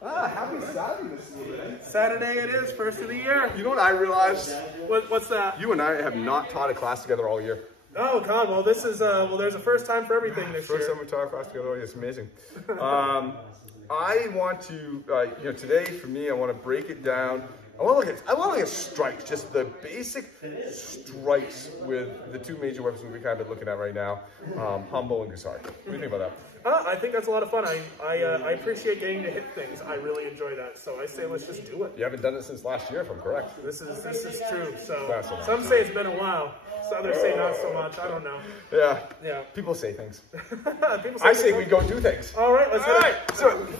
Happy Saturday this year. Saturday it is, first of the year. You know what I realized? What's that? You and I have not taught a class together all year. Oh God, well this is, there's a first time for everything this year. First time we taught a class together all year, it's amazing. I want to, today for me, I want to break it down. I want to look at strikes, just the basic strikes with the two major weapons we've kind of been looking at right now, Hanbo and Kusari. What do you think about that? I think that's a lot of fun. I appreciate getting to hit things. I really enjoy that. So I say let's just do it. You haven't done it since last year, if I'm correct. This is true. So some say it's been a while. Others say not so much. I don't know. Yeah. People say things. I say we go do things. All right, let's hit it.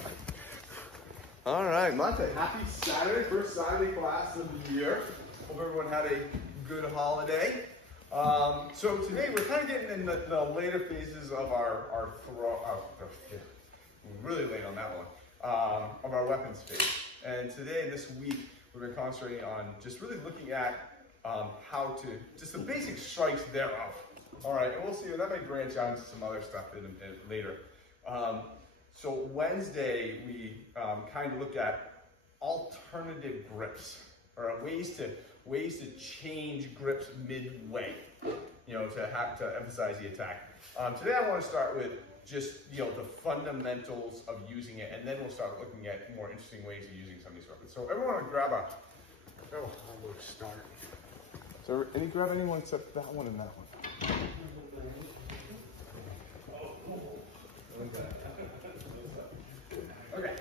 All right, Monte. Happy Saturday, first Saturday class of the year. Hope everyone had a good holiday. So today we're kind of getting in the later phases of our throw. Really late on that one. Of our weapons phase. And today, this week, we've been concentrating on just really looking at just the basic strikes thereof. All right, and we'll see. That might branch out into some other stuff later. So Wednesday, we kind of looked at alternative grips, or ways to change grips midway, to emphasize the attack. Today I want to start with just the fundamentals of using it, and then we'll start looking at more interesting ways of using some of these weapons. So everyone grab a Hanbo start. So grab anyone except that one and that one. Okay.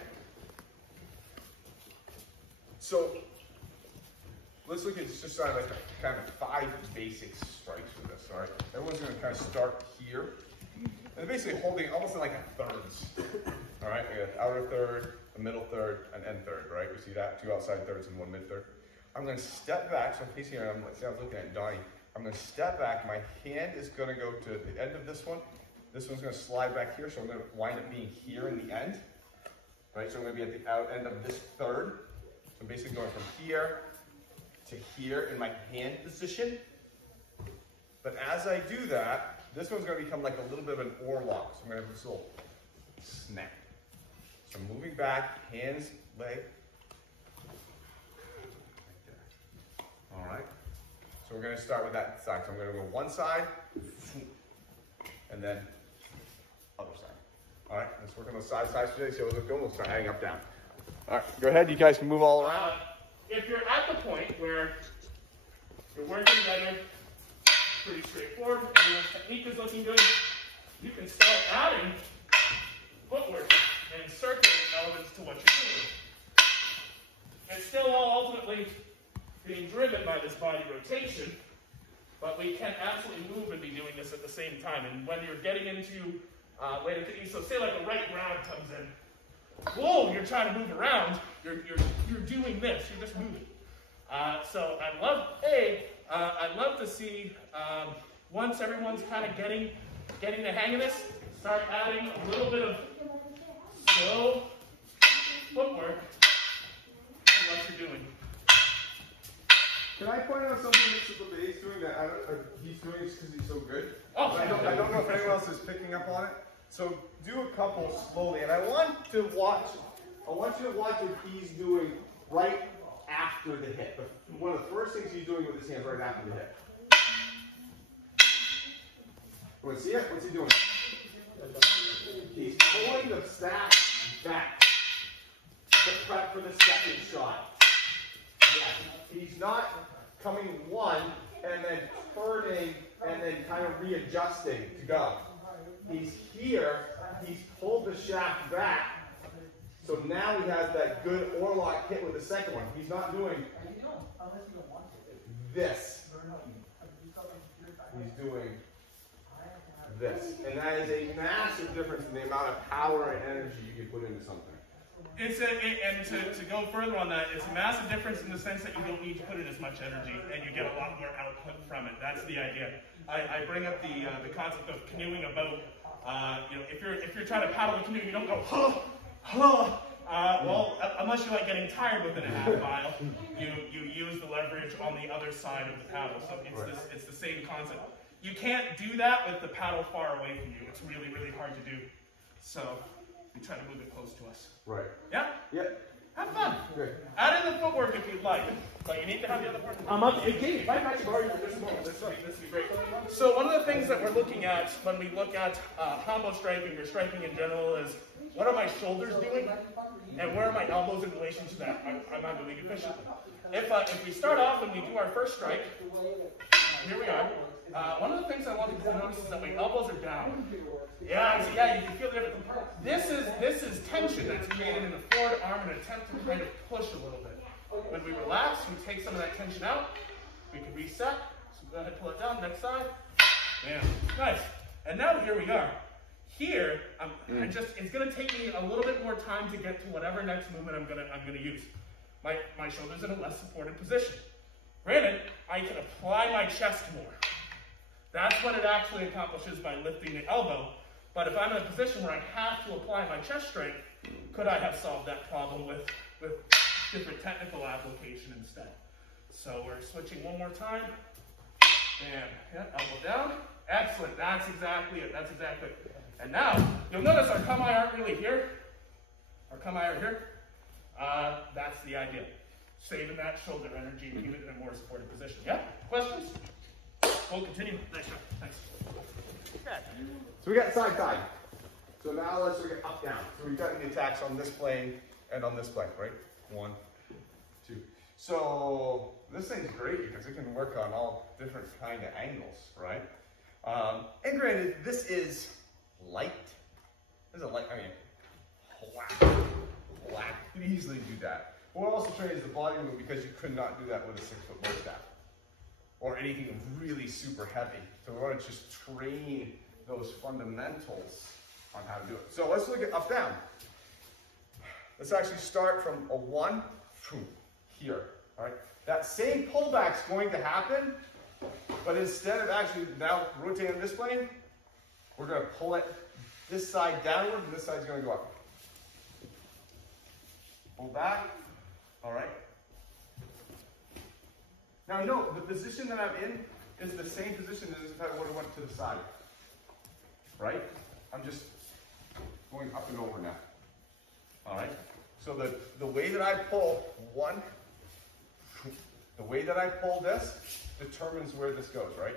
So let's look at just kind of 5 basic strikes for this. All right, everyone's going to kind of start here, and basically holding almost like a thirds. All right, we got outer third, a middle third, an end third. Right, we see that 2 outside thirds and 1 mid third. I'm going to step back. So I'm facing here. I'm looking at Donnie. I'm going to step back. My hand is going to go to the end of this one. This one's going to slide back here, so I'm going to wind up being here in the end. Right, so I'm going to be at the out end of this third. So I'm basically going from here to here in my hand position. But as I do that, this one's going to become like a little bit of an oar lock. So I'm going to have this little snap. So I'm moving back, hands, leg. All right. So we're going to start with that side. So I'm going to go one side, and then other side. All right, let's work on those sides today. See how those are going. We'll start adding up, down. All right, go ahead. You guys can move all around. If you're at the point where you're working together, pretty straightforward, everyone's technique is looking good, you can start adding footwork and circulating elements to what you're doing. It's still all ultimately being driven by this body rotation, but we can absolutely move and be doing this at the same time. And when you're getting into later techniques, so say like a right grab comes in, whoa, you're trying to move around, you're doing this, you're just moving. So I'd love to see, once everyone's kind of getting the hang of this, start adding a little bit of slow footwork to what you're doing. Can I point out something that Triple B's doing that he's doing just because he's so good? Oh, I don't know if anyone else is picking up on it. So do a couple slowly, and I want you to watch what he's doing right after the hit. One of the first things he's doing with his hands right after the hit. Want to see it? What's he doing? He's pulling the staff back to prep for the second shot. Yes. He's not coming one and then turning and then kind of readjusting to go. He's here, he's pulled the shaft back, so now he has that good oarlock hit with the second one. He's not doing this. He's doing this. And that is a massive difference in the amount of power and energy you can put into something. And to go further on that, it's a massive difference in the sense that you don't need to put in as much energy, and you get a lot more output from it. That's the idea. I bring up the concept of canoeing about, if you're trying to paddle the canoe, you don't go, well, unless you like getting tired within a half mile, you use the leverage on the other side of the paddle. So it's the same concept. You can't do that with the paddle far away from you. It's really, really hard to do. So we try to move it close to us. Right. Yeah? Yeah. Have fun. Good. Add in the footwork if you'd like, but you need to have the other part. Hey, if I can borrow you for just a moment, this would be great. So one of the things that we're looking at when we look at Hanbo striking or striking in general is, what are my shoulders doing? And where are my elbows in relation to that? I'm not doing efficiently. If we start off and we do our first strike, here we are. One of the things I want you to notice is that my elbows are down. Yeah, you can feel the difference. This is tension that's created in the forward arm in an attempt to kind of push a little bit. When we relax, we take some of that tension out. We can reset. So go ahead, pull it down. Next side. Yeah, nice. And now here we are. Here, it's going to take me a little bit more time to get to whatever next movement I'm going to use. My shoulders in a less supported position. Granted, I can apply my chest more. That's what it actually accomplishes by lifting the elbow. But if I'm in a position where I have to apply my chest strength, could I have solved that problem with different technical application instead? So we're switching one more time. And yeah, elbow down. Excellent. That's exactly it. That's exactly it. And now, you'll notice our kami aren't really here. Our kami are here. That's the idea. Saving that shoulder energy and keeping it in a more supported position. Yeah? Questions? We'll continue. Nice job. Thanks. Okay. So we got side side. So now let's look at up down. So we've gotten the attacks on this plane and on this plane, right? 1, 2. So this thing's great because it can work on all different kind of angles, right? And granted, this is light. This is a light, whack. You can easily do that. But what also trains the body move because you could not do that with a 6-foot bow staff or anything really super heavy. So we want to just train those fundamentals on how to do it. So let's look at up down. Let's actually start from a 1 here. All right. That same pullback's going to happen, but instead of actually now rotating this plane, we're going to pull it this side downward, and this side's going to go up. Pull back. All right. Now, note, the position that I'm in is the same position as if I would have went to the side. Right? I'm just going up and over now. All right? So the way that I pull the way that I pull this determines where this goes, right?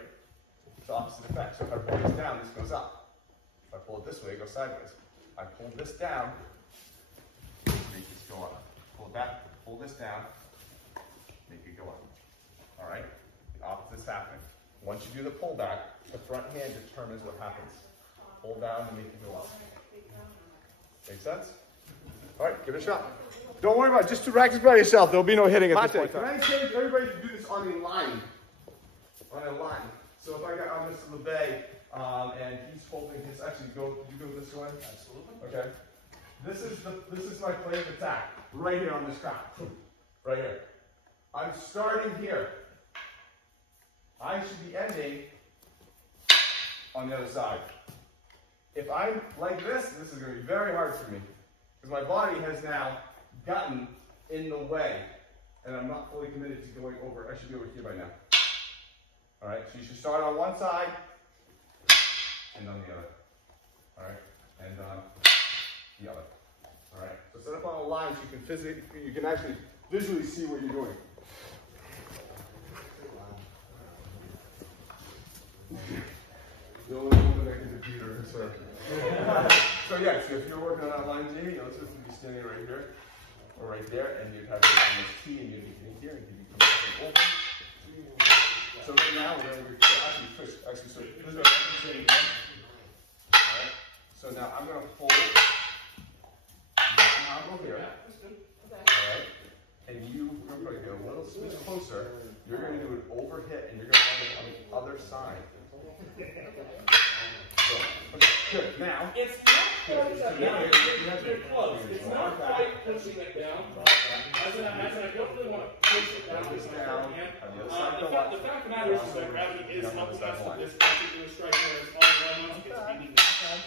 It's opposite effect. So if I pull this down, this goes up. If I pull it this way, it goes sideways. I pull this down, make this go up. Pull it back, pull this down, make it go up. All right? The opposite's happening. Once you do the pull back, the front hand determines what happens. Pull down and make it go up. Make sense? All right, give it a shot. Don't worry about it. Just to practice by yourself. There'll be no hitting at this point. Can I encourage everybody to do this on a line? On a line. So if I got on Mr. LeBay and he's holding his, actually you go this way. Absolutely. Okay. This is my plane of attack. Right here on this crop. Right here. I'm starting here. I should be ending on the other side. If I'm like this is going to be very hard for me. Because my body has now gotten in the way. And I'm not fully committed to going over. I should be over here by now. Alright, so you should start on one side and on the other. Alright, and on the other. Alright, so set up on a line so you can actually visually see what you're doing. The only woman that can defeat her is her. So yeah, so if you're working on that line, Jamie, you'll just be standing right here or right there, and you'd have it on this T, and you'd be hitting here, and you'd be coming over. So right now we're going to actually this is what I'm saying again. Alright. So now I'm going to hold my Hanbo here. Alright. And you're going to get a little switch closer. You're going to do an overhit, and you're going to land it on the other side. So, okay, good. Now it's not quite you're close. It's not quite pushing it down. As I definitely want to push it down. The fact of the matter is that gravity is helping us with this particular strike where it's all around us, it's beating the outside.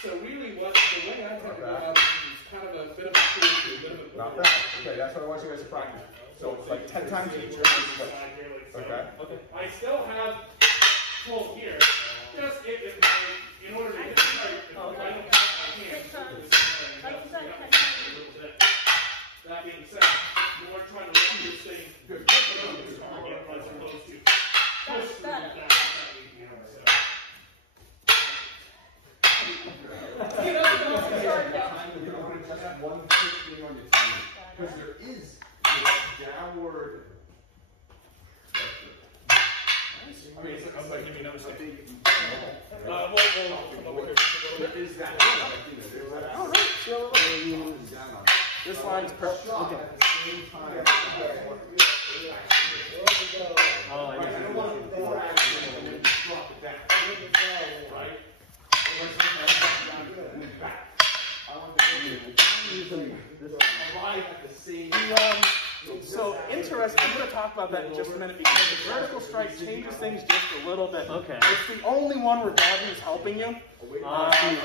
So really the way I think about it is kind of a bit of a tool to a bit of a not bad. Okay, that's what I want you guys to practice. So it's like 10 times each. Okay. I still have pull here. Just in order to hit the strike, if I don't have my hand. That being said, you are trying to run this thing good. One quick thing on your tummy, because there is a downward. I mean, it's like give me another step. There is that. All right, so this line is perfect. Okay. Oh, I don't want to drop it down. Right? Arrive at the same. So interesting. I'm going to talk about that in just a minute because the vertical strike changes things just a little bit. Okay. It's the only one where gravity is helping you. So you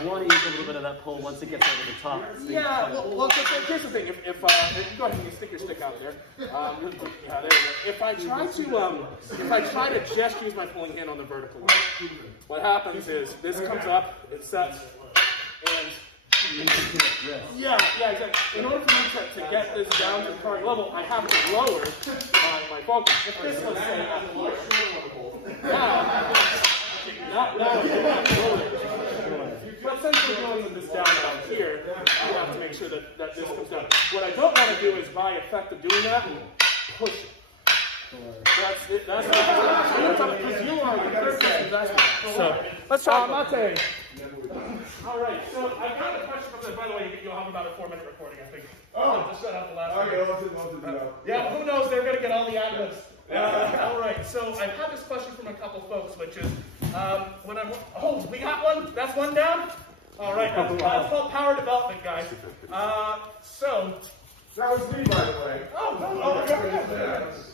want to use a little bit of that pull once it gets over the top. Yeah. Well, here's the thing. If go ahead and stick your stick out there. Yeah, there you go. If I try to just use my pulling hand on the vertical line, what happens is this comes up, it sets, and yeah, exactly. In order for me to get this down to the current level, I have to lower my focus. If this was say up here, but since we're going this down here, you have to make sure that this comes down. What I don't want to do is, by effect of doing that, push it. That's it. That's because you are the third person. So let's try Mate. All right. So I got a question from that. By the way, you'll have about a 4-minute recording, I think. Oh, just shut out the last. Okay, let's yeah, who knows? They're gonna get all the ad libs. All right. So I've had this question from a couple folks, which is when I'm. Oh, we got one. That's one down. All right. That's called power development, guys. So. That was me, by the way.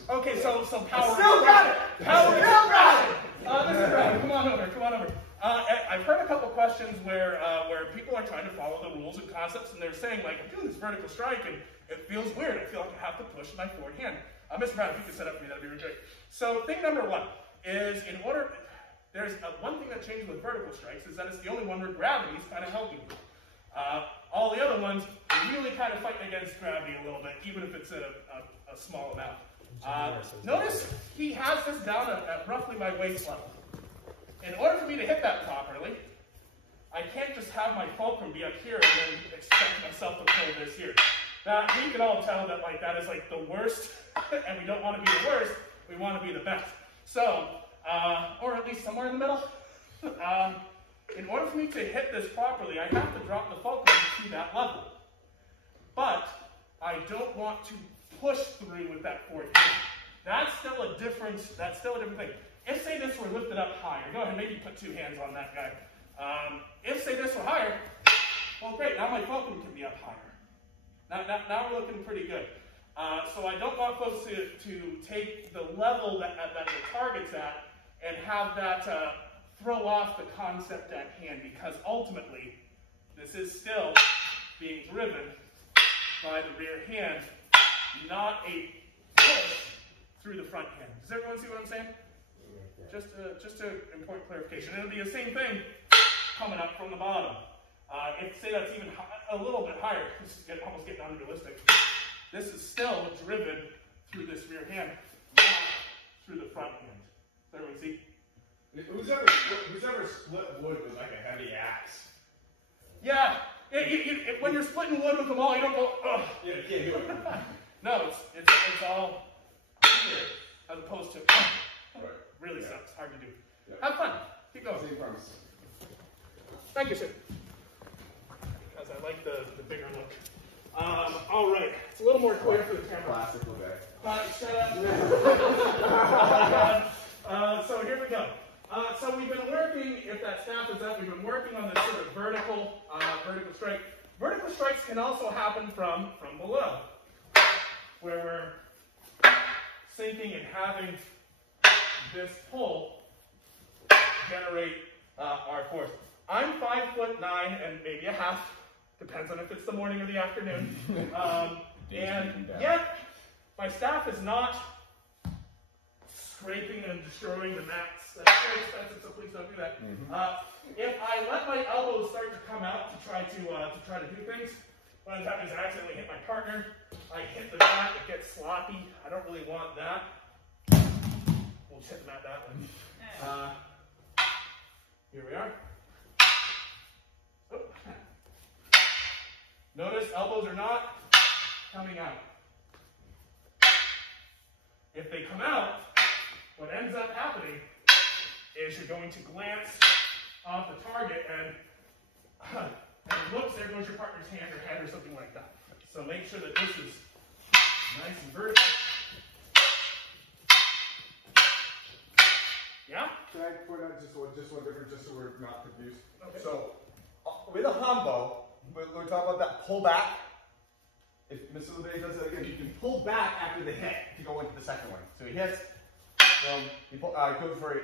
Okay, so power. Still got it. Power. Still got it. This is right. Come on over. I've heard a couple questions where people are trying to follow the rules and concepts, and they're saying like, I'm doing this vertical strike, and it feels weird. I feel like I have to push my forward hand. Mr. Brown, if you could set up for me, that'd be really great. So thing number one is there's one thing that changes with vertical strikes is that it's the only one where gravity is kind of helping you. All the other ones really kind of fight against gravity a little bit, even if it's a small amount. Notice he has this down at roughly my waist level. In order for me to hit that properly, I can't just have my fulcrum be up here and then expect myself to pull this here. Now, we can all tell that that is like the worst, and we don't want to be the worst, we want to be the best. So, or at least somewhere in the middle. In order for me to hit this properly, I have to drop the fulcrum to that level. But I don't want to push through with that forward hand. That's still a different thing. If, say, this were lifted up higher, go ahead, maybe put 2 hands on that guy. If, say, this were higher, well, great, now my fulcrum can be up higher. Now we're looking pretty good. So I don't want folks to take the level that the target's at and have that throw off the concept at hand, because ultimately, this is still being driven by the rear hand, not a push through the front hand. Does everyone see what I'm saying? Just an important clarification. It'll be the same thing coming up from the bottom. If, say, that's even a little bit higher, this is almost getting unrealistic. This is still driven through this rear hand, not through the front hand. Does everyone see? Who's ever split wood with like a heavy axe? Yeah. When you're splitting wood with them all, you don't go, ugh. Yeah, you can't do it. No, it's all here, as opposed to, Right. Really sucks. Hard to do. Yeah. Have fun. Keep going. Same promise. Thank you, sir. Because I like the bigger look. All right. It's a little more clear for the camera. Classic Levesque. Shut up. So here we go. So we've been working, if that staff is up, we've been working on this sort of vertical strike. Vertical strikes can also happen from below, where we're sinking and having this pull generate our force. I'm 5'9" and maybe a half, depends on if it's the morning or the afternoon. And yet, my staff is not scraping and destroying the mats. That's very expensive, so please don't do that. If I let my elbows start to come out to try to do things. What ends up is I accidentally hit my partner. I hit the mat, it gets sloppy. I don't really want that. We'll just hit the mat that way. Here we are. Oh. Notice elbows are not coming out. If they come out, what ends up happening is you're going to glance off the target and whoops, there goes your partner's hand or head or something like that. So make sure that this is nice and vertical. Yeah? Can I point out just one difference, just so we're not confused? Okay. So, with a Hanbo, we're talking about that pull back. If Mr. LeBay does that again, you can pull back after the hit to go into the second one. So he hits, he goes for an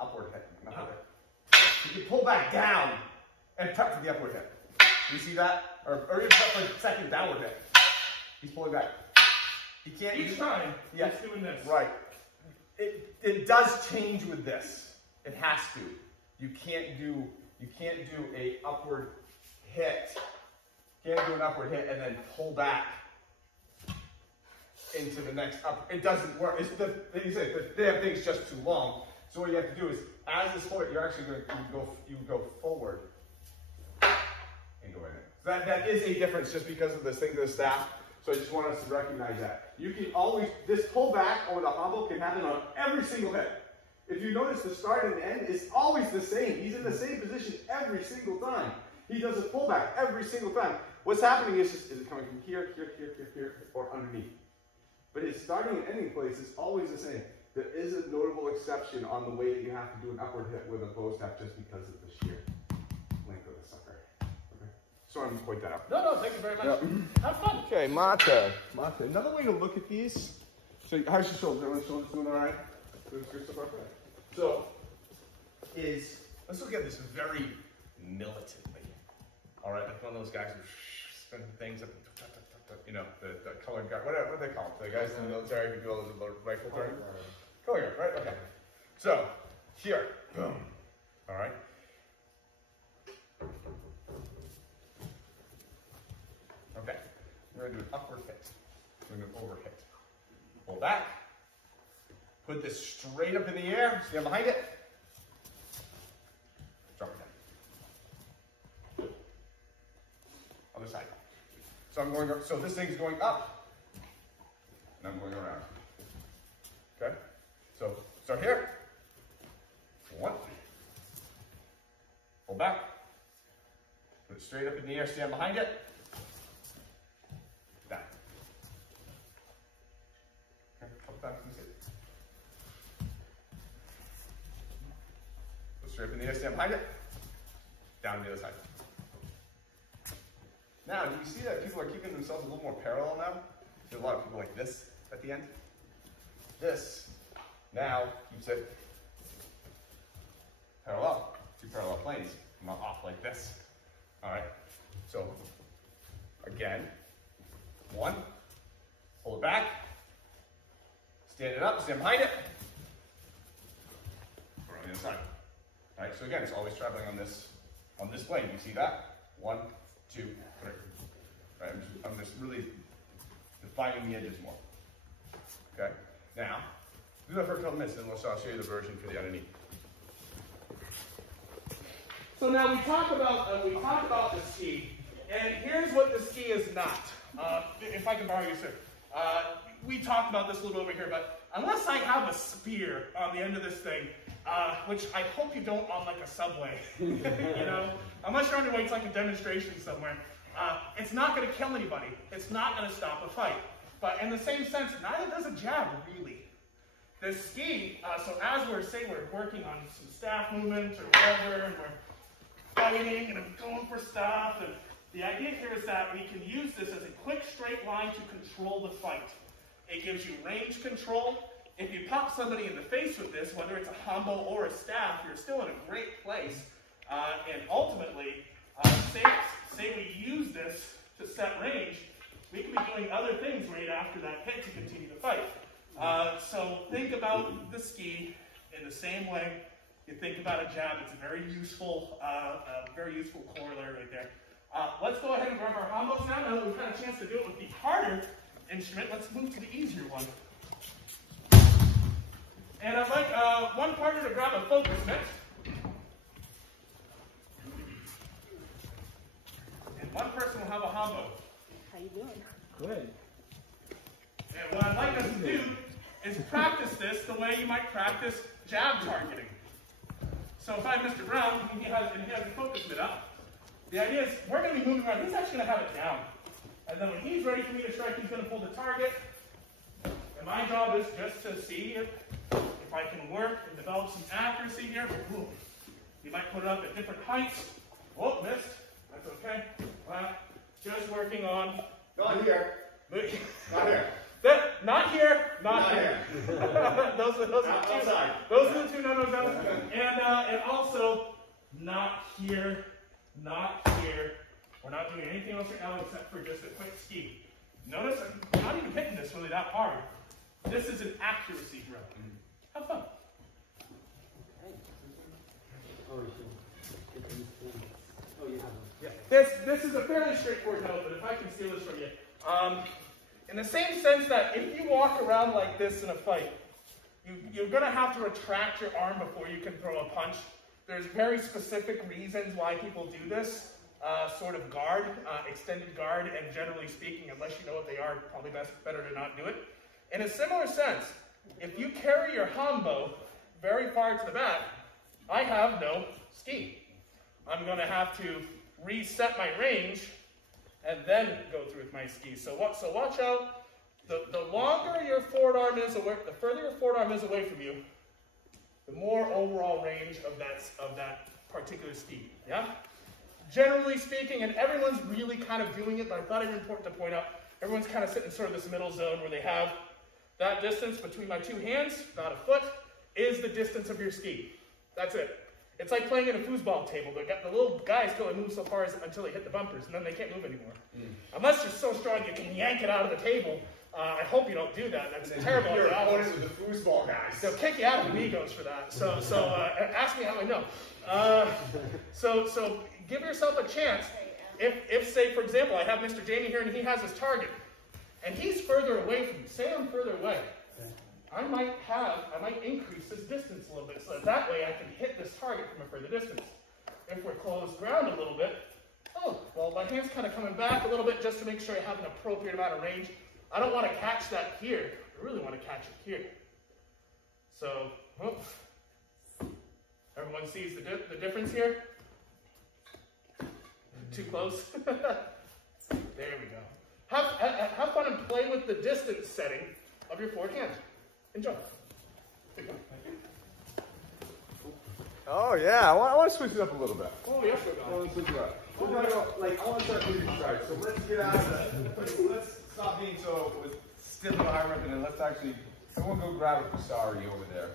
upward hit. You can pull back down and prep for the upward hit. Do you see that? Or even prep for the second downward hit. He's pulling back. He can't. Each time, he's doing this. Right. It does change with this. It has to. You can't do a upward hit. Can't do an upward hit and then pull back into the next up. It doesn't work. It's the damn thing's just too long. So what you have to do is, as this forward, you're actually going to go forward and go in there. So that is a difference just because of this thing to the staff. So I just want us to recognize that. You can always, this pull back over the Hanbo can happen on every single hit. If you notice the start and the end is always the same. He's in the same position every single time. He does a pullback every single time. What's happening is it coming from here, or underneath. But his starting and ending place is always the same. There is a notable exception on the way that you have to do an upward hit with a bow staff just because of the sheer length of the sucker. Okay. So I'm going to point that out. No, thank you very much. Yep. Have fun. Okay, Mata. Another way to look at these. So how's your shoulder? Everyone's shoulders doing all right? Good so far. So let's look at this very militantly. All right, like one of those guys who spin things up, you know, the colored guy, what do they call them? The guys in the military who do all those rifle turns? Color guard, right? Okay. So, here, boom. All right. Okay. We're going to do an upward hit. We're going to do an over hit. Pull back. Put this straight up in the air. Stand behind it. Drop it down. Other side. So I'm going. So this thing's going up, and I'm going around. Okay. So start here. One. Pull back. Put it straight up in the air. Stand behind it. Down. Okay. Couple times. Put straight up in the air. Stand behind it. Down the other side. Now, do you see that people are keeping themselves a little more parallel now? There's a lot of people like this at the end. This now keeps it parallel, two parallel planes, not off like this. All right, so again, one, pull it back, stand it up, stand behind it, or on the other side. All right, so again, it's always traveling on this plane. You see that? 1, 2, 3. Right, I'm just really defining the edges more. Okay. Now, do that for a couple minutes, and I'll show you the version for the underneath. So now we talk about the ski, and here's what the ski is not. If I can borrow you, sir. We talked about this a little bit over here, but unless I have a spear on the end of this thing, which I hope you don't on like a subway, you know, unless you're underway, it's like a demonstration somewhere. It's not going to kill anybody. It's not going to stop a fight. But in the same sense, neither does a jab, really. The ski, so as we're working on some staff movement or whatever, and we're fighting and I'm going for stuff, and the idea here is that we can use this as a quick straight line to control the fight. It gives you range control. If you pop somebody in the face with this, whether it's a Hanbo or a staff, you're still in a great place. And ultimately, say we use this to set range, we can be doing other things right after that hit to continue the fight. So think about the ski in the same way you think about a jab. It's a very useful corollary right there. Let's go ahead and grab our Hanbos now. Now that we've had a chance to do it with the harder instrument, let's move to the easier one. And I'd like one partner to grab a focus next. And one person will have a Hanbo. How you doing? Good. And what I'd like us to do is practice this the way you might practice jab targeting. So if I have Mr. Brown, and he has his focus mitt up, the idea is we're going to be moving around. He's actually going to have it down. And then when he's ready for me to strike, he's going to pull the target. And my job is just to see if I can work and develop some accuracy here. Ooh. You might put it up at different heights. Oh, missed. That's okay. Just working on... Not here. Not here. Not here. Not here. those are the two no-no zones. And also, not here. Not here. We're not doing anything else right now except for just a quick ski. Notice I'm not even hitting this really that hard. This is an accuracy drill. Have fun. Yeah. This is a fairly straightforward note, but if I can steal this from you. In the same sense that if you walk around like this in a fight, you're going to have to retract your arm before you can throw a punch. There's very specific reasons why people do this. Sort of guard, extended guard, and generally speaking, unless you know what they are, probably better to not do it. In a similar sense, if you carry your Hanbo very far to the back, I have no ski. I'm going to have to reset my range and then go through with my ski. So watch out. The longer your forward arm is away, the further your forward arm is away from you, the more overall range of that particular ski. Yeah? Generally speaking, and everyone's really kind of doing it, but I thought it was important to point out, everyone's kind of sitting in sort of this middle zone where they have that distance between my two hands, about a foot, is the distance of your ski. That's it. It's like playing in a foosball table. The little guys can only move so far until they hit the bumpers, and then they can't move anymore. Unless you're so strong you can yank it out of the table. I hope you don't do that. That's terrible. Your opponents with the foosball guys. They'll kick you out of the egos for that. So ask me how I know. So give yourself a chance. If say, for example, I have Mr. Jamie here and he has his target, and he's further away from me. Say I'm further away. I might increase this distance a little bit, so that way I can hit this target from a further distance. If we're closed ground a little bit, well, my hand's kind of coming back a little bit just to make sure I have an appropriate amount of range. I don't want to catch that here. I really want to catch it here. So, everyone sees the difference here? Too close? There we go. Have fun and play with the distance setting of your forward hand. Enjoy. Oh yeah, I want to switch it up a little bit. Oh, yes, I want to switch it up. We're gonna go, I want to start moving strikes. So let's get out of let's stop being so stiff and high rip, and then let's actually, everyone go grab a Kusari over there.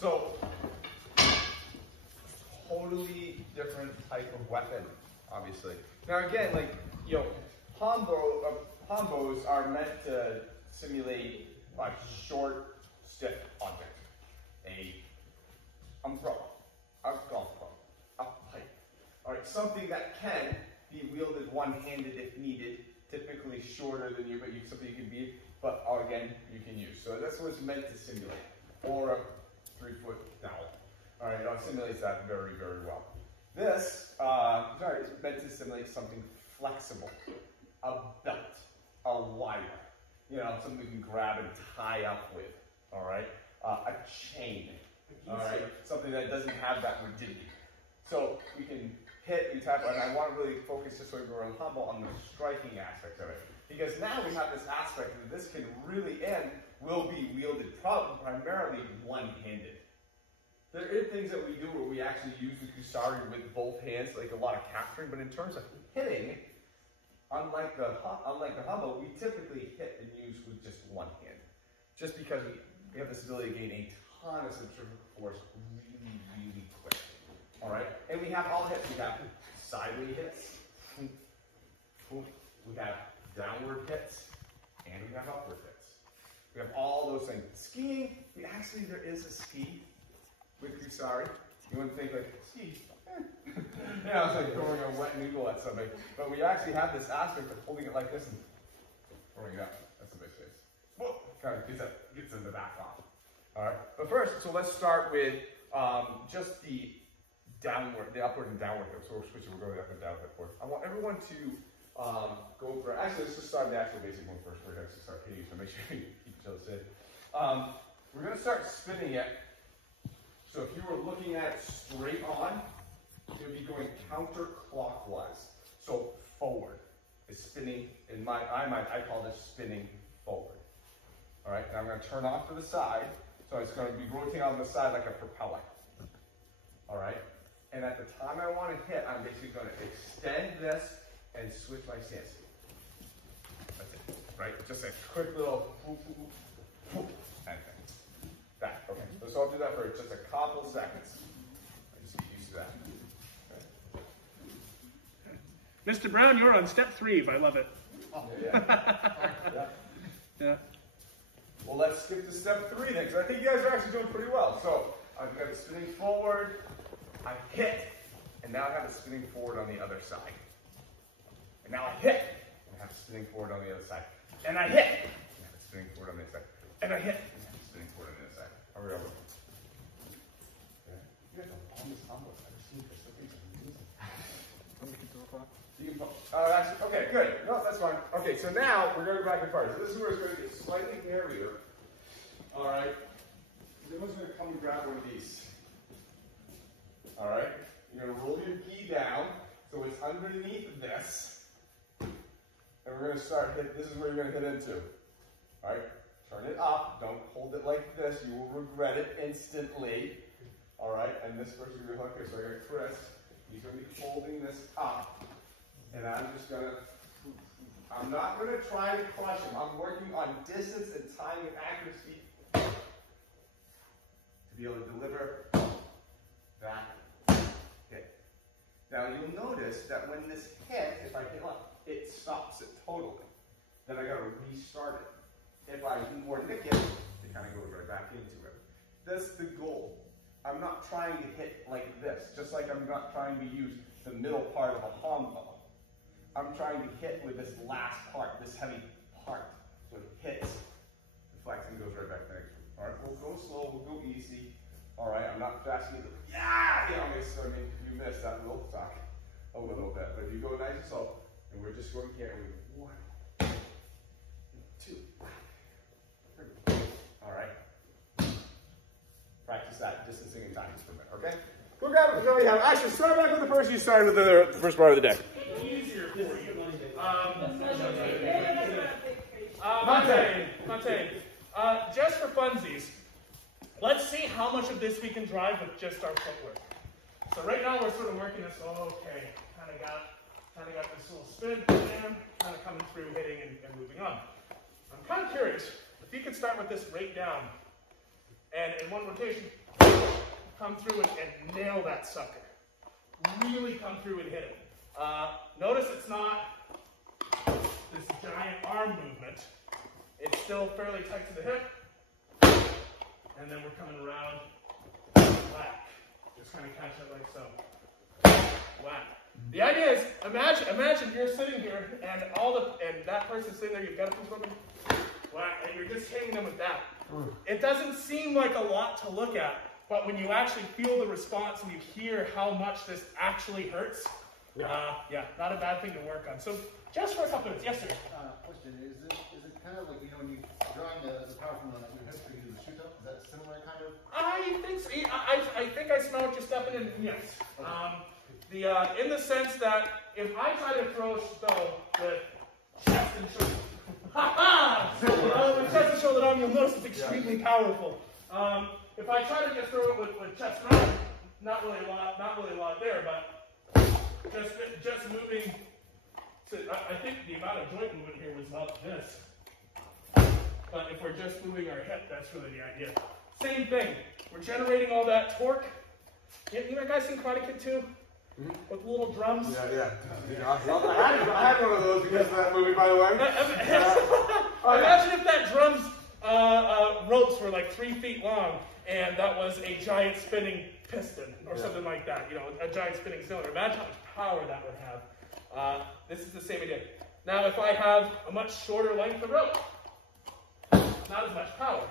So, totally different type of weapon, obviously. Now again, Hanbos are meant to simulate a short, stiff object. A umbrella, a golf club, a pipe. Alright, something that can be wielded one-handed if needed, typically shorter than you, but something you can be, but again, you can use. So that's what it's meant to simulate. Or a 3-foot dowel. Alright, it simulates that very, very well. This, is meant to simulate something flexible. A belt, a wire, something we can grab and tie up with, all right? A chain, all right? Something that doesn't have that rigidity. So we can hit, we tap, and I want to really focus just so we're humble on the striking aspect of it. Because now we have this aspect that this can really, and will be wielded primarily one-handed. There are things that we do where we actually use the Kusari with both hands, like a lot of capturing, but in terms of hitting, unlike the Hanbo, we typically hit and use with just one hand. Just because we have this ability to gain a ton of centrifugal force really, really quick. Alright? And we have all hits. We have sideways hits, we have downward hits, and we have upward hits. We have all those things. Skiing, there is a ski, with Kusari. You wouldn't think like, geez, yeah, it's like throwing a wet noodle at somebody. But we actually have this aspect of holding it like this and throwing it up. That's a big face. Whoa, kind of gets in the back off. All right, but first, so let's start with just the upward and downward hip. So we're switching, we're going up and down hip first. I want everyone to go for, actually let's just start the actual basic one first. We're going to start hitting, so make sure you keep each other safe. We're going to start spinning it. So if you were looking at it straight on, it would be going counterclockwise. So forward is spinning, in my mind, I call this spinning forward. All right, now I'm going to turn off to the side. So it's going to be rotating on the side like a propeller. All right, and at the time I want to hit, I'm basically going to extend this and switch my stance. That's it, right? Just a quick little whoop, whoop, whoop, and that. Okay, so I'll do that for just a couple seconds. I just get used to that. Okay. Mr. Brown, you're on step 3. I love it. Oh, yeah. Yeah. Well, let's skip to step 3 then, because I think you guys are actually doing pretty well. So I've got it spinning forward, I hit, and now I have it spinning forward on the other side. And now I hit, and I have it spinning forward on the other side. And I hit, and I have it spinning forward on the other side. And I hit, and I have it spinning forward on the other side. Hurry up. Okay. You guys are on this Hanbo. I've seen this. Okay, good. No, that's fine. Okay, so now we're going to go back and forth. So this is where it's going to get slightly hairier. All right. Everyone's going to come and grab one of these. All right. You're going to roll your gi down so it's underneath this. And we're going to start hit. This is where you're going to hit into. All right. Turn it up. Don't hold it like this. You will regret it instantly. All right. And this person is going to, okay, so I got Chris. He's going to be holding this up. And I'm just going to, I'm not going to try to crush him. I'm working on distance and timing and accuracy to be able to deliver that hit. Now you'll notice that when this hit, if I hit up, it stops it totally. Then I got to restart it. If I more nick it, it kind of goes right back into it. That's the goal. I'm not trying to hit like this, just like I'm not trying to use the middle part of a Hanbo. I'm trying to hit with this last part, this heavy part. So it hits, deflects, and goes right back there. All right, we'll go slow, we'll go easy. All right, I'm not fast either. Yeah, you know, I mean, if you miss, that will suck a little bit. But if you go nice and slow, and we're just going here, and we go 1, 2, 3. All right. Practice that distancing and timing for a minute, okay? Go grab it. We have. Actually, start back with the person you started with the first part of the day. Easier for you. Monte, just for funsies, let's see how much of this we can drive with just our footwork. So right now we're sort of working this. Okay, kind of got this little spin, and kind of coming through, hitting, and moving on. I'm kind of curious if you could start with this right down, and in one rotation, come through and nail that sucker. Really come through and hit it. Notice it's not this giant arm movement. It's still fairly tight to the hip. And then we're coming around, whack. Just kind of catch it like so. Whack. The idea is, imagine you're sitting here and that person's sitting there, you've got a piece of rubber, whack, and you're just hitting them with that. It doesn't seem like a lot to look at, but when you actually feel the response and you hear how much this actually hurts, yeah, not a bad thing to work on. So just for a couple minutes, yes sir. Question, is it kind of like, you know, when you're drawing the power from your hips to the shoot up, is that similar kind of? I think so. I think I smell what you're stepping in, yes. Okay. In the sense that if I try to throw the chest and shoulder, with chest and shoulder arm, you'll notice it's extremely powerful. If I try to just throw it with chest and arm, not really a lot there, but just moving. So I think the amount of joint movement here was about this. But if we're just moving our hip, that's really the idea. Same thing. We're generating all that torque. You know, guys seen Karate Kid 2? Mm-hmm. With little drums? Yeah. I had one of those because of that movie, by the way. Imagine if that drum's ropes were like 3 feet long, and that was a giant spinning piston or something like that. You know, a giant spinning cylinder. Imagine how much power that would have. This is the same idea. Now, if I have a much shorter length of rope, not as much power.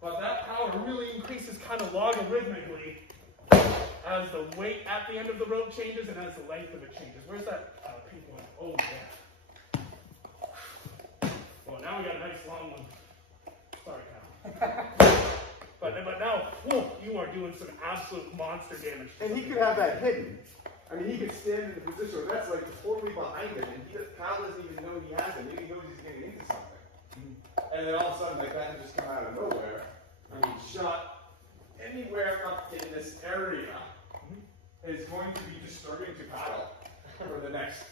But that power really increases kind of logarithmically as the weight at the end of the rope changes and as the length of it changes. Where's that pink one? Oh, yeah. Well, now we got a nice long one. Sorry, Kyle. but now, whew, you are doing some absolute monster damage. And he could have that hidden. I mean, he could stand in the position where that's like totally behind him, and Kyle doesn't even know he has it. Maybe he knows he's getting into something. And then all of a sudden, like that can just come out of nowhere. I mean, shot anywhere up in this area is going to be disturbing to Kyle for the next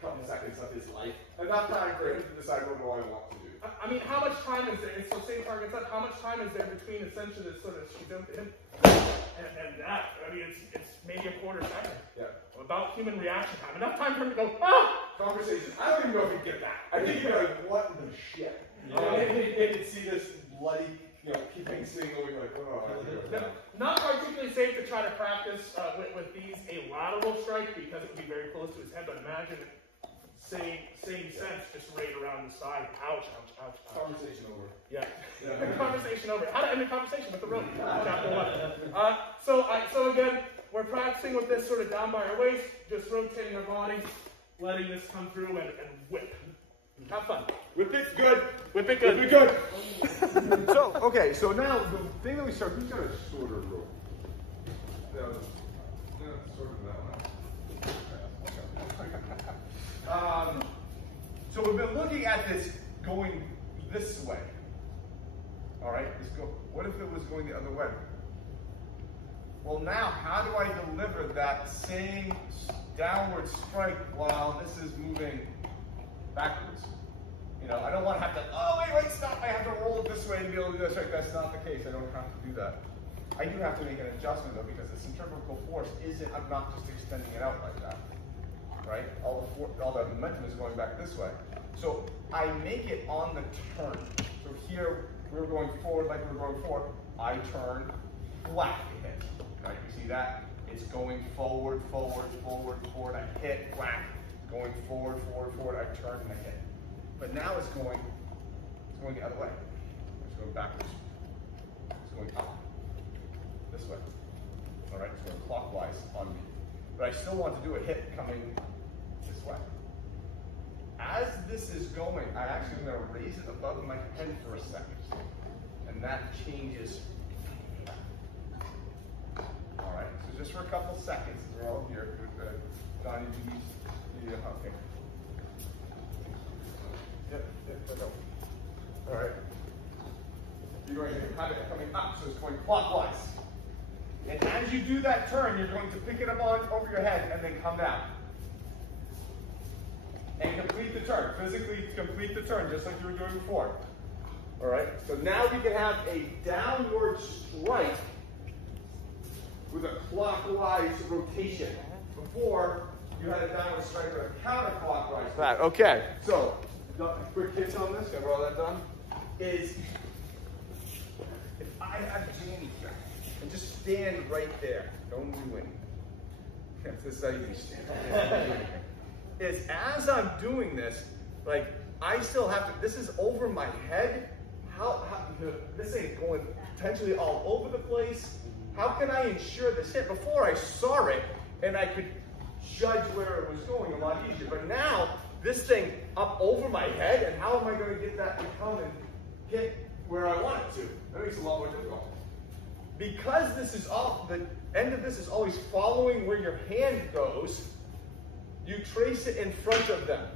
couple seconds of his life. Enough time for him to decide what do I want to do. I mean, how much time is there? So say target set, how much time is there between essentially this sort of she jumped to him and that? I mean, it's maybe a quarter second. Yeah. About human reaction time. Enough time for him to go, ah! Conversation. I don't even know if he'd get that. I think he'd be like, what the shit? And he'd see this bloody, keeping swing going like, oh. Not particularly safe to try to practice with these a lateral strike because it would be very close to his head, but imagine same sense, just right around the side. Ouch, ouch, ouch, ouch. Conversation over. Yeah. Conversation over. How to end a conversation with the rope. Chapter 1. So again, we're practicing with this sort of down by our waist, just rotating our body, letting this come through and whip. Have fun. Whip it good. Whip it good. Whip it good. So, okay, so now the thing that we start, who's got a shorter rope? Sort of that one. So we've been looking at this going this way. All right, what if it was going the other way? Well, now how do I deliver that same downward strike while this is moving backwards? I don't want to have to, wait, stop. I have to roll it this way to be able to do that strike. That's not the case. I don't have to do that. I do have to make an adjustment though, because the centrifugal force I'm not just extending it out like that. Right? All the momentum is going back this way. So I make it on the turn. So here we're going forward like we're going forward. I turn, whack, it hits. Right? You see that? It's going forward, forward, forward, forward. I hit, whack. Going forward, forward, forward. I turn and I hit. But now it's going the other way. It's going backwards. It's going up. This way. All right? It's going clockwise on me. But I still want to do a hit coming this way. As this is going, I actually am going to raise it above my head for a second. And that changes. All right, so just for a couple seconds, we're all here. Donnie, you need okay. Yep, all right. You're going to have it coming up, so it's going clockwise. And as you do that turn, you're going to pick it up over your head and then come down. And complete the turn. Physically complete the turn, just like you were doing before. All right? So now we can have a downward strike with a clockwise rotation. Before, you had a downward strike with a counterclockwise. That. Okay. So, quick hits on this. Got all that done. Is if I have Jamie here and just stand right there, don't do anything. This is how you stand. Is as I'm doing this, like I still have to. This is over my head. How this ain't going potentially all over the place. How can I ensure this hit? Before I saw it and I could judge where it was going a lot easier. But now this thing up over my head, and how am I going to get that to come and hit where I want it to? That makes it a lot more difficult. Because this is all, the end of this is always following where your hand goes, you trace it in front of them.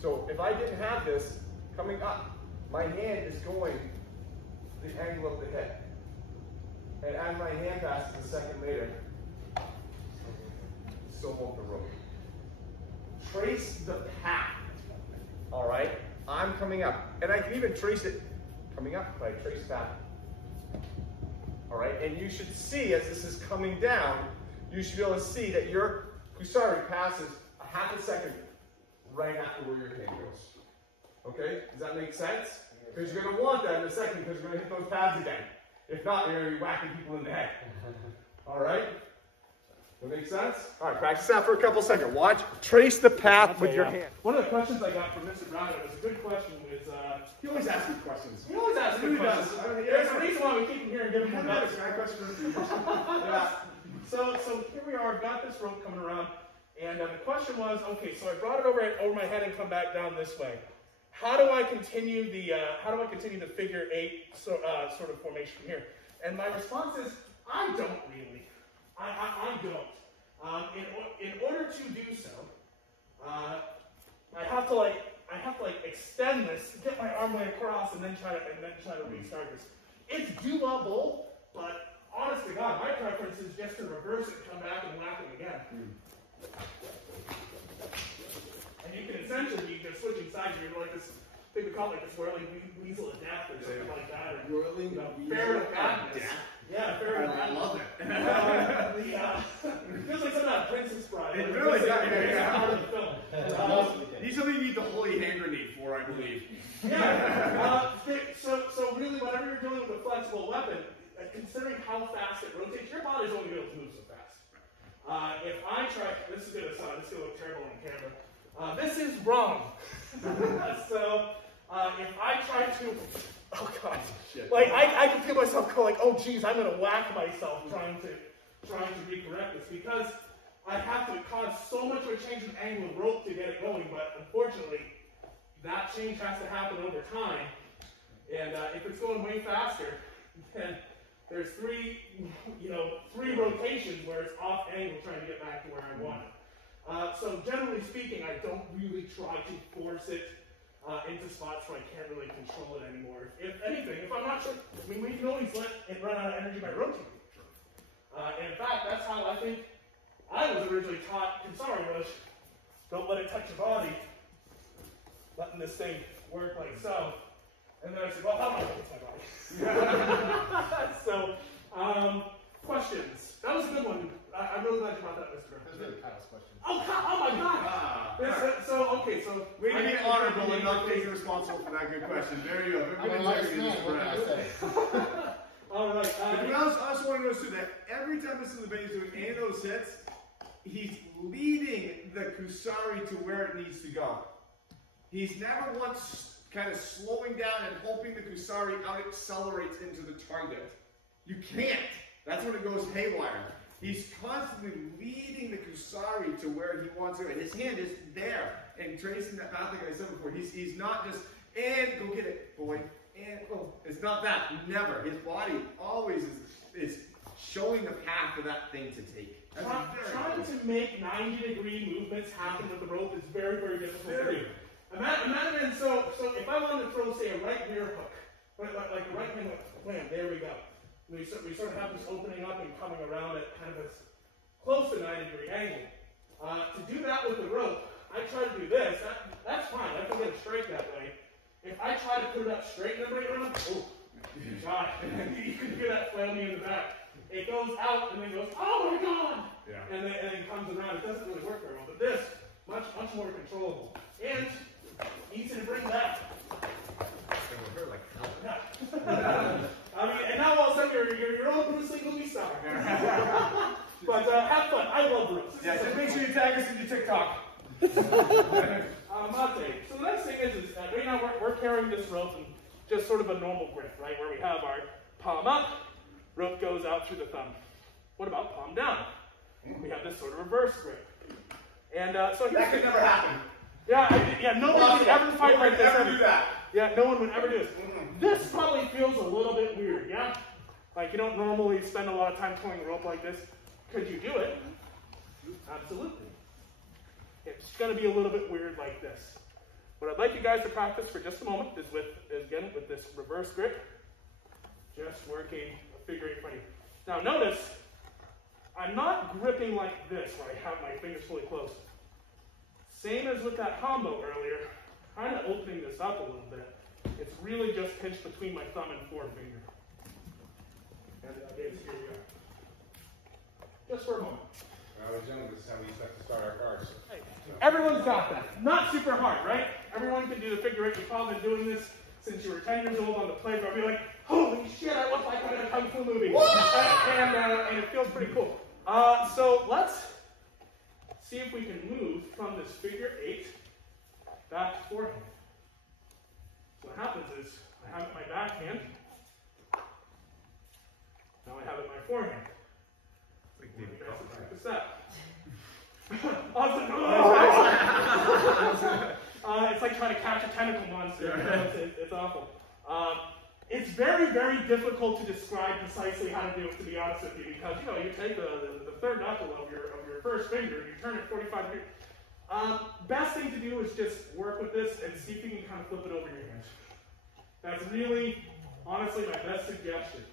So if I didn't have this coming up, my hand is going the angle of the head. And as my hand passes a second later, so won't the rope. Trace the path. All right? I'm coming up. And I can even trace it coming up, but I trace that. All right? And you should see, as this is coming down, you should be able to see that your Kusari passes a half a second right after where your hand goes. Okay, does that make sense? Because you're going to want that in a second because you're going to hit those pads again. If not, you're going to be whacking people in the head. All right? That makes sense? All right, practice that for a couple seconds. Watch, trace the path with your hand. One of the questions I got from Mr. Brown, it was a good question, was, He always asks good questions. he always asks good questions. There's a reason why we keep him here and give him more notes. Yeah. So here we are, I've got this rope coming around, and the question was, okay, so I brought it over my head and come back down this way. How do I continue the figure 8 sort of formation here? And my response is, I don't really. I don't. In order to do so, I have to extend this, get my arm way across, and then try to restart this. It's doable, but honest to God, my preference is just to reverse it, come back, and whack it again. And you can essentially, you're switching sides. You're like this. I think we call it like this whirling weasel of death or something like that. Or Whirling Ferret of Madness. Yeah, Ferret of Madness. I love it. It feels like some of that Princess Bride. It really does. Part of the film. These are something you need the holy hand grenade for, I believe. Yeah. So really, whenever you're dealing with a flexible weapon, considering how fast it rotates, your body's only going to move so fast. If I try, this is going to look terrible on camera. This is wrong. So if I try to, oh god, shit. Like I can feel myself go like, oh geez, I'm going to whack myself trying to recorrect this because I have to cause so much of a change in angle of rope to get it going. But unfortunately, that change has to happen over time. And if it's going way faster, then there's three rotations where it's off angle trying to get back to where I want it. So generally speaking, I don't really try to force it into spots where I can't really control it anymore. If anything, if I'm not sure, I mean, we can always let it run out of energy by rotating. And in fact, that's how I think I was originally taught Kusari was, don't let it touch your body, letting this thing work like so. And then I said, well, how am I going to touch my body? So, questions. That was a good one. I'm really glad you brought that, Mr. That's really Kyle's question. Oh my God! So We need to be honorable and not take responsible for that good question. There you go. I'm a nice man, what can I say? All right. I also want to notice too that every time this is the base doing any of those hits, he's leading the Kusari to where it needs to go. He's never once kind of slowing down and hoping the Kusari out accelerates into the target. You can't. That's when it goes haywire. He's constantly leading the Kusari to where he wants to go. His hand is there and tracing that path like I said before. He's not just, and go get it, boy. And oh, it's not that. Never. His body always is showing the path for that thing to take. Trying to make 90-degree movements happen with the rope is very, very difficult to do. Imagine, so if I wanted to throw, say, a right rear hook, like a right hand hook, wham, there we go. We sort of have this opening up and coming around at kind of a close to 90-degree angle. To do that with the rope, I try to do this. That's fine. I can get it straight that way. If I try to put it up straight and right around, oh, God, you can hear that flail me in the back. It goes out and then goes, oh my God! Yeah. And then comes around. It doesn't really work very well. But this, much more controllable. And easy to bring back. Yeah. I mean, and now all of a sudden you're your own Bruce Lee movie star. But have fun. I love Bruce. Yeah, just make sure you tag us in your TikTok. Mate. So the next thing is that right now we're carrying this rope in just sort of a normal grip, right? Where we have our palm up, rope goes out through the thumb. What about palm down? We have this sort of reverse grip. And so that could never happen. Yeah, no one would ever fight like this. Never do that. Yeah, no one would ever do this. This probably feels a little bit weird, yeah? Like you don't normally spend a lot of time pulling a rope like this. Could you do it? Absolutely. It's going to be a little bit weird like this. What I'd like you guys to practice for just a moment is again with this reverse grip, just working a figure 8 funny. Now notice, I'm not gripping like this where I have my fingers fully closed. Same as with that Hanbo earlier, kind of opening this up a little bit. It's really just pinched between my thumb and forefinger. And here we are. Just for a moment. When I was young, this is how we used to have to start our cars. Everyone's got that. Not super hard, right? Everyone can do the figure 8. You've probably been doing this since you were 10 years old on the playground. Be like, holy shit, I look like I'm in a kung fu movie. And it feels pretty cool. So let's see if we can move from this figure 8 back to forehand. So what happens is, I have it in my backhand. Now I have it in my forehand. Practice that. It's like trying to catch a tentacle monster. It's awful. It's very, very difficult to describe precisely how to do it, to be honest with you, because you take the third knuckle of your first finger and you turn it 45 degrees. Best thing to do is just work with this and see if you can kind of flip it over your hand. That's really, honestly, my best suggestion.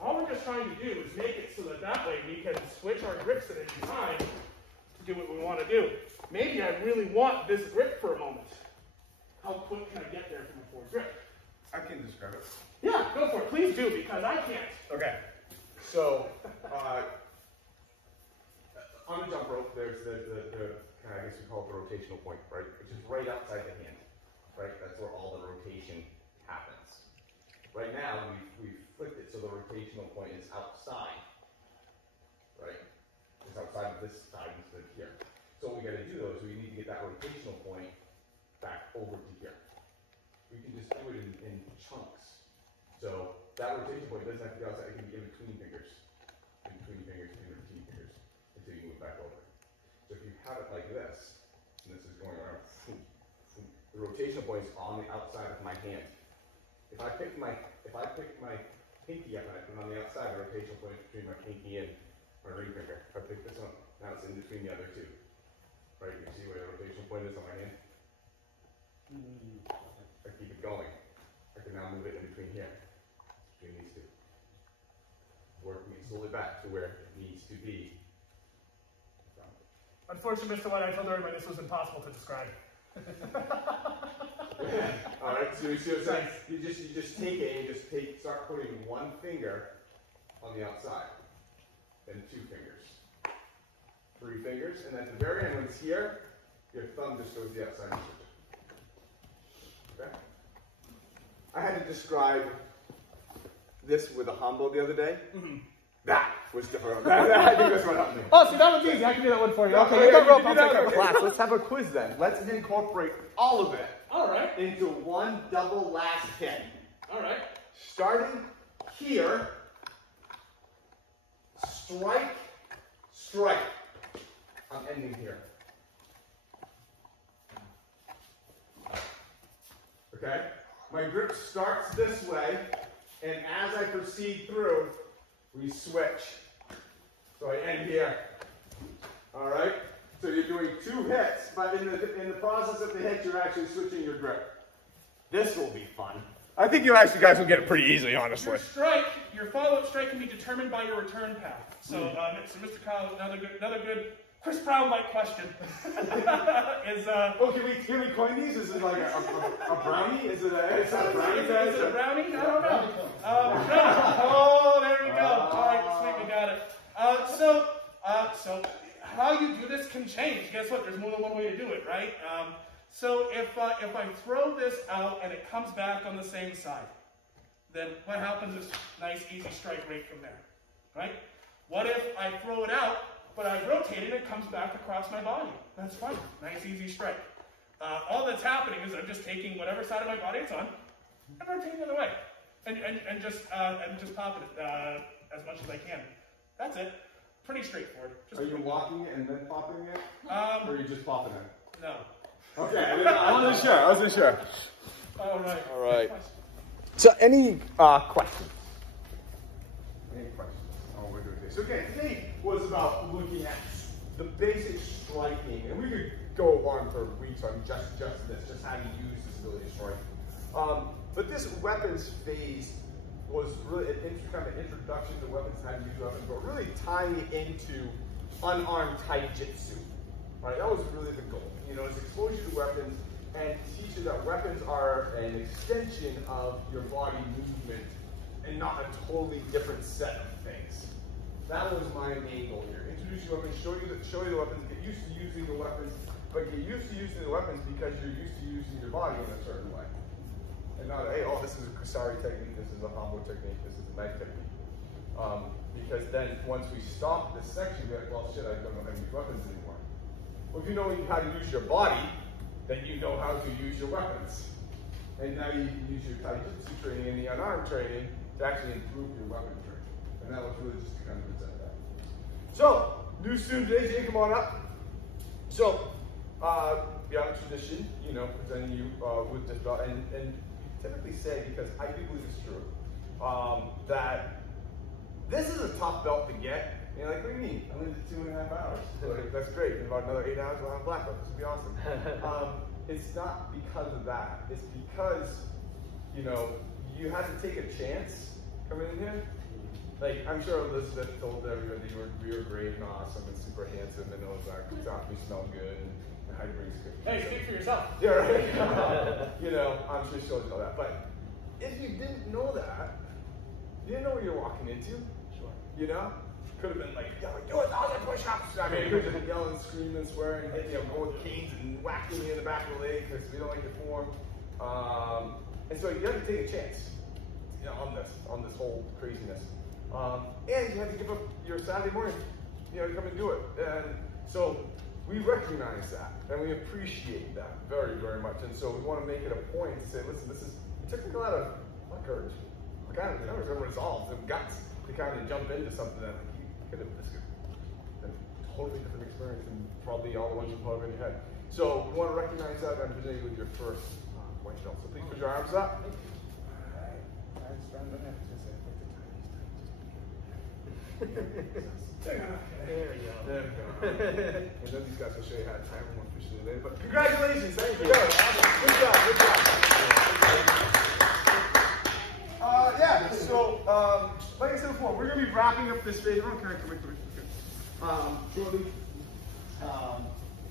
All we're just trying to do is make it so that way we can switch our grips at any time to do what we want to do. Maybe I really want this grip for a moment. How quick can I get there from a forward grip? I can describe it. Yeah, go for it. Please do, because I can't. Okay. So, on the jump rope, there's the I guess we call it the rotational point, right? Which is right outside the hand, right? That's where all the rotation happens. Right now, we've flipped it so the rotational point is outside, right? It's outside of this side instead of here. So what we got to do though is we need to get that rotational point back over to here. We can just do it in chunks. So that rotation point doesn't have to be outside, it can be in between fingers. In between fingers, in between fingers, until you move back over. So if you have it like this, and this is going around, the rotational point is on the outside of my hand. If I pick my pinky up and I put it on the outside, the rotational point is between my pinky and my ring finger. If I pick this one, now it's in between the other two. Right, you can see where the rotational point is on my hand? I keep it going. I can now move it in between here. Between these two. Working it slowly back to where it needs to be. Unfortunately, Mr. White, I told everybody this was impossible to describe. All right, so you see what I'm saying? You just take it and start putting one finger on the outside, then 2 fingers, 3 fingers, and at the very end, when it's here, your thumb just goes the outside. Okay. I had to describe this with a Hanbo the other day. Mm-hmm. That was difficult. I think that's what helped me. Oh, see, that was easy. I can do that one for you. Okay, you got rope. I'll take it. Class. Let's have a quiz then. Let's incorporate all of it. All right. Into one double last hit. All right. Starting here, strike, strike. I'm ending here. Okay? My grip starts this way, and as I proceed through, we switch. So I end here. All right? So you're doing 2 hits, but in the process of the hit, you're actually switching your grip. This will be fun. I think you guys will get it pretty easily, honestly. Your follow-up strike can be determined by your return path. So, Mr. Kyle, another good Chris Brown-like question is. Can we coin these? Is it like a brownie? Is it a brownie? Is it a brownie? I don't know. Oh, there we go. All right, sweet, we got it. So how you do this can change. Guess what? There's more than one way to do it, right? So if I throw this out and it comes back on the same side, then what happens is nice, easy strike rate from there, right? What if I throw it out, but I rotate it and it comes back across my body? That's fine. Nice, easy strike. All that's happening is I'm just taking whatever side of my body it's on and rotating the other way, and just popping it as much as I can. That's it. Pretty straightforward. Are you walking it and then popping it? Or are you just popping it? No. Okay, I wasn't sure. All right. All right. So, any questions? Any questions on what we're doing today? So, again, today was about looking at the basic striking, and we could go on for weeks on just this, just how you use this ability to strike. But this weapons phase was really kind of an introduction to weapons and how to use weapons, but really tying it into unarmed taijutsu. Right, that was really the goal. Is exposure to weapons and teach you that weapons are an extension of your body movement and not a totally different set of things. That was my main goal here. Introduce you weapons, show you the weapons, get used to using the weapons, but get used to using the weapons because you're used to using your body in a certain way. And not, hey, oh, this is a Kusari technique, this is a Hanbo technique, this is a Meg technique. Because then once we stop this section, we're like, well, shit, I don't know how to use weapons anymore. Well, if you know how to use your body, then you know how to use your weapons. And now you can use your taijutsu training and the unarmed training to actually improve your weapon training. And that was really just to kind of present that. So, new student today, Jay, come on up. So, beyond tradition, you know, presenting you with this belt, and typically say, because I do believe it's true, that this is a tough belt to get. And you're like, what do you mean? I only did 2.5 hours. Like, that's great. In about another 8 hours, we'll have a black belt. This will be awesome. It's not because of that. It's because, you know, you had to take a chance coming in here. Like, I'm sure Elizabeth told everybody we were great and awesome and super handsome and Ozark thought we smelled good and how to bring good. Hey, speak for yourself. Yeah, right. You know, I'm sure she'll know that. But if you didn't know that, you didn't know what you're walking into. Sure. You know? Could have been like, yo, do 1,000 push-ups. I mean, you could have been yelling, screaming, swearing, you know, going with canes and whacking me in the back of the leg because we don't like the form. And so you have to take a chance, you know, on this whole craziness. And you have to give up your Saturday morning, you know, to come and do it. And so we recognize that and we appreciate that very, very much. And so we want to make it a point to say, listen, it took a lot of courage, kind of resolve, the guts to kind of jump into something that this is a totally different experience than probably all the ones you put up in your head. So we want to recognize that and present you with your first white belt. So please put your arms up. There we go. And then these guys will show you how to time them officially later. But congratulations, thank you. Good job, good job. Yeah, so like I said before, we're gonna be wrapping up this phase. Shortly.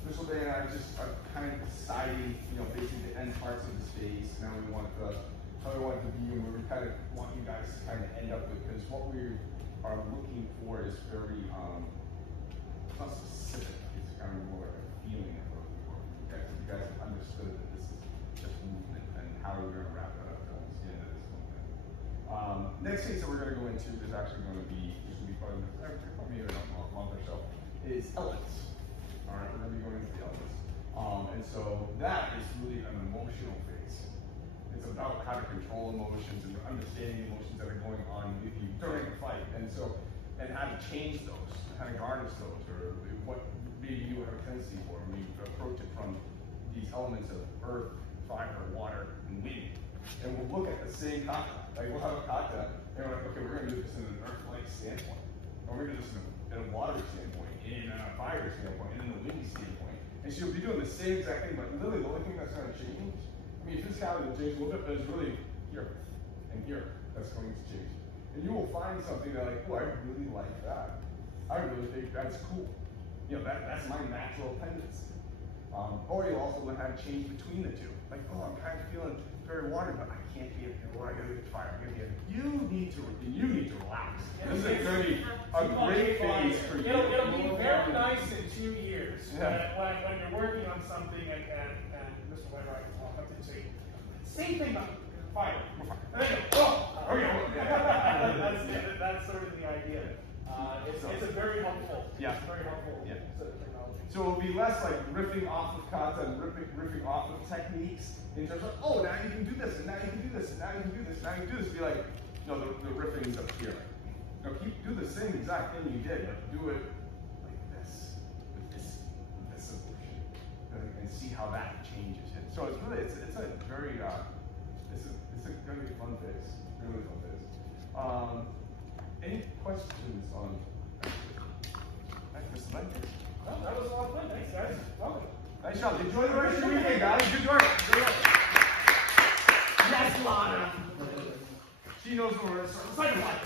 Mr. Day and I are kind of deciding, you know, basically the end parts of this phase. Now we want how we want it to be, and where we kind of want you guys to kind of end up with, because what we are looking for is very not specific. It's kind of more like a feeling that we're looking for. You guys have understood that this is just movement, and how we're going to wrap that up to understand that it's movement. Next phase that we're going to go into is actually going to be, which will be probably in a month or so, is elements. All right, we're going to be going into the elements. And so that is really an emotional phase. It's about how to control emotions and understanding emotions that are going on with you during a fight. And how to change those, how to garnish those, or what maybe you have a tendency for when you approach it from these elements of earth, fire, water, and wind. And we'll look at the same kata. Like we'll have a kata, and we're like, okay, we're going to do this in an earth-like standpoint, or we're going to do this in a water standpoint, in a fire standpoint, and in a windy standpoint. And so you'll be doing the same exact thing, but literally the only thing that's going to change, I mean, physicality will change a little bit, but it's really here and here that's going to change. And you will find something that, like, oh, I really like that. I really think that's cool. You know, that's my natural tendency. Or you'll also learn how to change between the two. Like, oh, I'm kind of feeling very watery, but I can't be up here. I gotta get fire. You need to relax. Yeah, this is going to be a great phase for you. It'll be very nice in 2 years when you're working on something and Mr. Weber, I'll have to say, same thing on fire. That's sort of the idea. It's a very helpful. Yeah. It's very helpful. Yeah. Technology. So it'll be less like riffing off of kata and riffing off of techniques in terms of, oh, now you can do this, and now you can do this, and now you can do this, and now you can do this. Be like, no, the riffing is up here. Now do the same exact thing you did, but do it like this, with this solution, and see how that changes it. So it's really, it's a very, it's going to be a fun phase, really fun phase. Any questions on Mr. Lenker? Well, that was a lot of fun. Thanks, guys. Welcome. Nice job. Enjoy the rest of your weekend, guys. Good work. Good work. Yes, Lana. She knows the words. It's like a light.